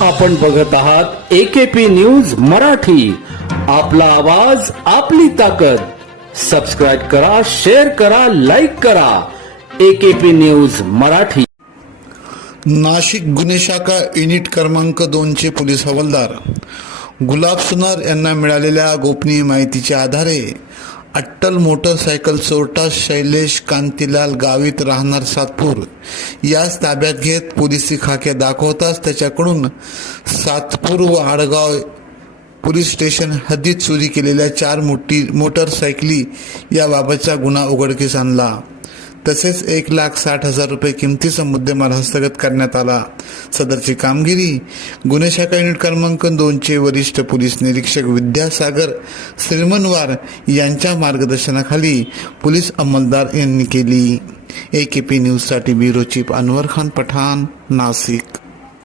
आपण बघत आहात एकेपी न्यूज मराठी. आपला आवाज आपली ताकद. सबस्क्राईब करा शेअर करा लाईक करा. AKP news Marathi. नाशिक गुन्हे शाखा युनिट क्रमांक दोनचे पोलीस हवालदार. गुलाब सुनार यांना मिळालेल्या गोपनीय माहितीच्या आधारे अट्टल मोटरसायकल चोरटा शैलेश कांतीलाल गावीत राहणार सातपूर. याच ताब्यात घेत पोलिसी खाक्या दाखवताच त्याच्याकडून सातपूर व आडगाव पोलीस स्टेशन हद्दीत चोरी केलेल्या चार मोठी मोटरसायकली याबाबतचा गुन्हा उघडकीस आणला. तसेच एक लाख साठ हजार रुपये किमतीचा मुद्देमाल हस्तगत करण्यात आला. सदरची कामगिरी गुन्हे शाखा युनिट क्रमांक दोनचे वरिष्ठ पोलीस निरीक्षक विद्यासागर श्रीमनवार यांच्या मार्गदर्शनाखाली पोलीस अंमलदार यांनी केली. ए के पी न्यूजसाठी ब्युरो चीफ अनवर खान पठाण नाशिक.